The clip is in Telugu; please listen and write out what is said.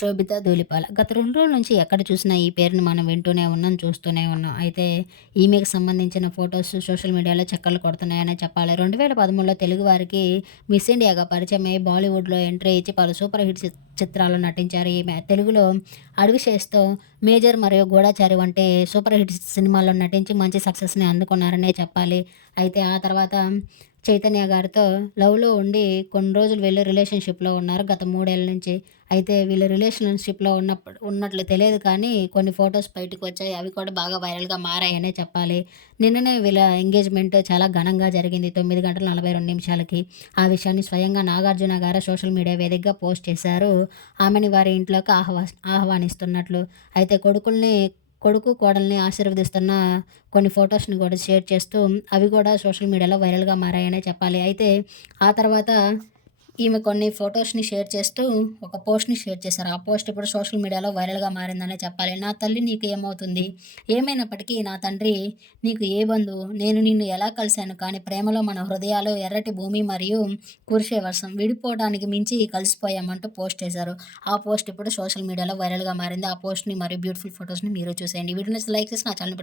శోభిత ధూళిపాల. గత రెండు రోజుల నుంచి ఎక్కడ చూసినా ఈ పేరుని మనం వింటూనే ఉన్నాం, చూస్తూనే ఉన్నాం. అయితే ఈమెకు సంబంధించిన ఫొటోస్ సోషల్ మీడియాలో చక్కర్లు కొడుతున్నాయనే చెప్పాలి. 2013లో తెలుగువారికి మిస్ ఇండియాగా పరిచయమై బాలీవుడ్‌లో ఎంట్రీ ఇచ్చి పలు సూపర్ హిట్స్ చిత్రాల్లో నటించారు ఈమె. తెలుగులో 'అడవిశేష్'తో 'మేజర్' మరియు 'గూఢచారి' వంటి సూపర్ హిట్ సినిమాల్లో నటించి మంచి సక్సెస్‌ని అందుకున్నారనే చెప్పాలి. అయితే ఆ తర్వాత చైతన్య గారితో లవ్‌లో ఉండి కొన్ని రోజులు వీళ్ళు రిలేషన్‌షిప్‌లో ఉన్నారు గత మూడేళ్ళ నుంచి. అయితే వీళ్ళు రిలేషన్‌షిప్‌లో ఉన్నప్పుడు ఉన్నట్లు తెలియదు కానీ కొన్ని ఫొటోస్ బయటకు వచ్చాయి అవి కూడా బాగా వైరల్‌గా మారాయనే చెప్పాలి. నిన్ననే వీళ్ళ ఎంగేజ్‌మెంట్ చాలా ఘనంగా జరిగింది. తొమ్మిది గంటల 42 నిమిషాలకి. ఆ విషయాన్ని స్వయంగా నాగార్జున గారు సోషల్ మీడియా వేదికగా పోస్ట్ చేశారు. ఆమెని వారి ఇంట్లోకి ఆహ్వా ఆహ్వానిస్తున్నట్లు. అయితే కొడుకుల్ని కొడుకు, కోడల్ని ఆశీర్వదిస్తున్న కొన్ని ఫొటోస్ని కూడా షేర్ చేస్తూ అవి కూడా సోషల్ మీడియాలో వైరల్‌గా మారాయనే చెప్పాలి. అయితే ఆ తర్వాత ఈమె కొన్ని ఫొటోస్ని షేర్ చేస్తూ ఒక పోస్ట్‌ని షేర్ చేశారు. ఆ పోస్ట్ ఇప్పుడు సోషల్ మీడియాలో వైరల్‌గా మారిందనే చెప్పాలి. నా తల్లి నీకు ఏమవుతుంది? ఏమైనప్పటికీ నా తండ్రి నీకు ఏ బంధువు? నేను నిన్ను ఎలా కలిశాను కానీ ప్రేమలో మన హృదయాలు ఎర్రటి భూమి మరియు కురిసే వర్షం. విడిపోవడానికి మించి కలిసిపోయామంటూ పోస్ట్ చేశారు. ఆ పోస్ట్ ఇప్పుడు సోషల్ మీడియాలో వైరల్‌గా మారింది. ఆ పోస్ట్‌ని మరియు బ్యూటిఫుల్ ఫొటోస్ని మీరు చూసేయండి. వీడియో లైక్ చేసి నా ఛానెల్‌ని